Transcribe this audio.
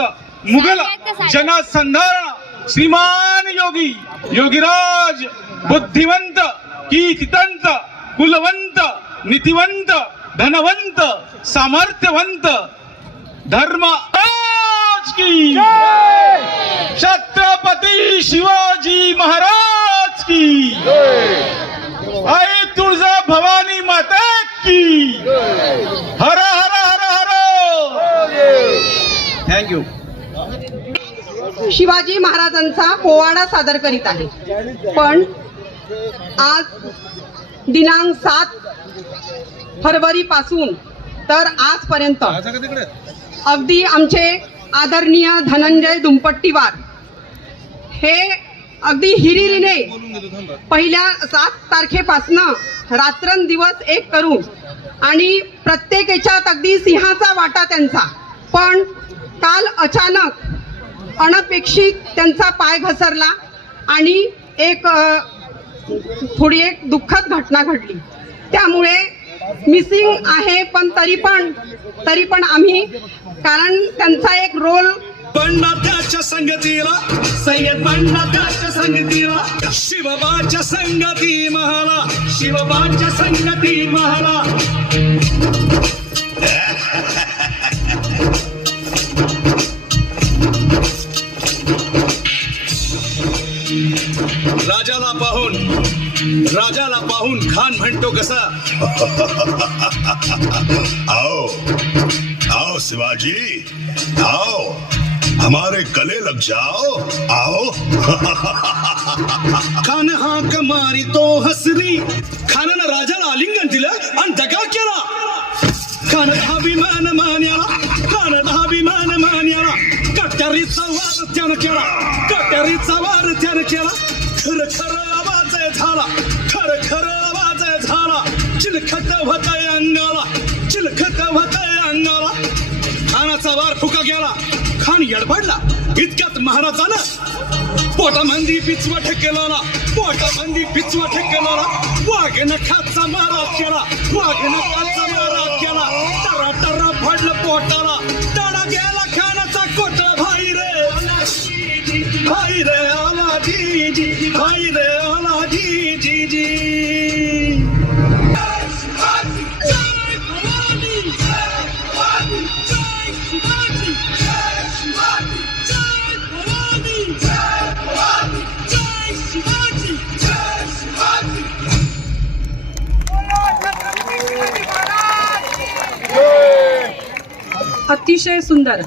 मुघल जनसंधारण श्रीमान योगी योगीराज बुद्धिवंत कीर्तितंत कुलवंत नीतिवंत धनवंत सामर्थ्यवंत धर्म राज की। छत्रपती शिवाजी महाराज की। आई तुळजा थँक्यू शिवाजी महाराजांचा पोवाडा सादर करीत आहे. पण आज दिनांक सात फरवरी पासून तर आजपर्यंत अगदी आमचे आदरणीय धनंजय दुमपट्टीवार हे अगदी हिरिरीने पहिल्या सात तारखेपासनं रात्रंदिवस एक करून आणि प्रत्येक याच्यात अगदी सिंहाचा वाटा त्यांचा. पण काल अचानक अनपेक्षित त्यांचा पाय घसरला आणि एक थोडी एक दुःखद घटना घडली. त्यामुळे मिसिंग आहे पण तरी पण तरी पण आम्ही कारण त्यांचा एक रोल पण संगतीला सय्यद बंडा संगतीला शिवबाच्या संगती महाला शिवबाच्या संगती महाला. राजाला पाहून राजाला पाहून खान म्हणतो कसा? आओ आओ शिवाजी आओ हमारे गले लग जाओ आओ। खान हाक मारी तो हसरी खानानं राजाला आलिंगन दिलं आणि दगा केला। खान अभिमान मान्याला खान अभिमान मान्याला। कट्यारीचा वार त्यानं केला कट्यारीचा वार त्यानं केला। खर खर आवाज झाला. खर खर आवाज झाला. चिलखत होतय अंगाला. चिलखत होतय अंगाला. खानाचा वार फुका गेला. खान यडबडला. इतक्यात महाराजानं पोटामंदी पिचवा ठेकेला पोटामंदी पिचवा ठेकेला वाघ नखाचा महाराज केला. वाघ नखाचा महाराज केला. टरा टरा फाडलं पोटाला. तडा गेला खानाचा कोटा. भाई रे. भाई रे. जी जी जी जी। अतिशय सुंदर.